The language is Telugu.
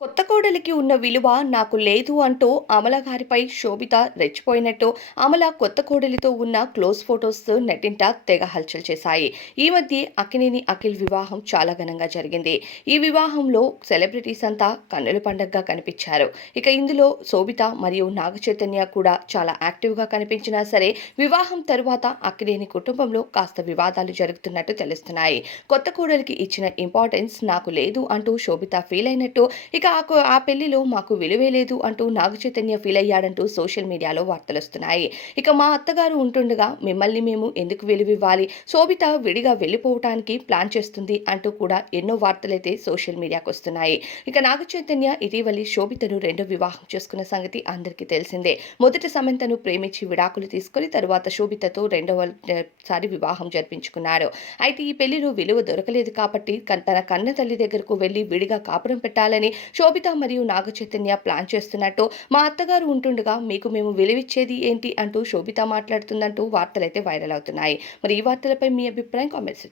కొత్త కోడలికి ఉన్న విలువ నాకు లేదు అంటూ అమల గారిపై శోభిత రెచ్చిపోయినట్టు అమల కొత్త కోడలితో ఉన్న క్లోజ్ ఫొటోస్ నెట్టింట తెగ హల్చల్ చేశాయి. ఈ మధ్య అక్కినేని అఖిల్ వివాహం చాలా ఘనంగా జరిగింది. ఈ వివాహంలో సెలబ్రిటీస్ అంతా కన్నుల పండగగా కనిపించారు. ఇక ఇందులో శోభిత మరియు నాగ చైతన్య కూడా చాలా యాక్టివ్గా కనిపించినా సరే వివాహం తరువాత అక్కినేని కుటుంబంలో కాస్త వివాదాలు జరుగుతున్నట్టు తెలుస్తున్నాయి. కొత్త కోడలికి ఇచ్చిన ఇంపార్టెన్స్ నాకు లేదు అంటూ శోభిత ఫీల్ అయినట్టు, ఇక ఆ పెళ్లిలో మాకు విలువే లేదు అంటూ నాగచైతన్య ఫీల్ అయ్యాడంటూ సోషల్ మీడియాలో వార్తలొస్తున్నాయి. ఇక మా అత్తగారు ఉంటుండగా మిమ్మల్ని మేము ఎందుకు విలువివ్వాలి, శోభిత విడిగా వెళ్ళిపోవటానికి ప్లాన్ చేస్తుంది అంటూ కూడా ఎన్నో వార్తలైతే సోషల్ మీడియాకు వస్తున్నాయి. ఇక నాగచైతన్య ఇటీవలి శోభితను రెండో వివాహం చేసుకున్న సంగతి అందరికీ తెలిసిందే. మొదట సమంతను ప్రేమించి విడాకులు తీసుకొని తరువాత శోభితతో సారి వివాహం జరిపించుకున్నాడు. అయితే ఈ పెళ్లిలో విలువ దొరకలేదు కాబట్టి తన కన్న తల్లి దగ్గరకు వెళ్లి విడిగా కాపురం పెట్టాలని శోభిత మరియు నాగ చైతన్య ప్లాన్ చేస్తున్నట్టు, మా అత్తగారు ఉంటుండగా మీకు మేము విలువిచ్చేది ఏంటి అంటూ శోభిత మాట్లాడుతుందంటూ వార్తలైతే వైరల్ అవుతున్నాయి. మరి ఈ వార్తలపై మీ అభిప్రాయం కామెంట్స్